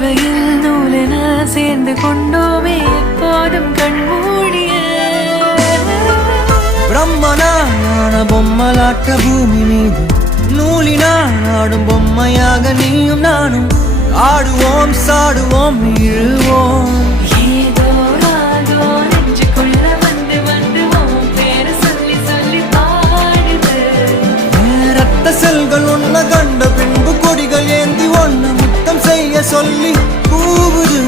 வெயில் நூலென சேர்ந்து கொண்டோமே எப்போதும் கண்மூடிய பிரம்மனான பொம்மலாட்ட பூமி மீது நூலினால் ஆடும் பொம்மையாக நீயும் நானும் ஆடுவோம் சாடுவோம் இழுவோம் ஏதோ ராகோ நெஞ்சுக்குள்ள வந்து வந்து உன் பேரை சொல்லி சொல்லி பாடுது ரத்த செல்கள் ஒன்ன கண்ட பின்பு கொடிகள் ஏந்தி ஒன்ன முத்தம் செய்ய சொல்லி கூவுது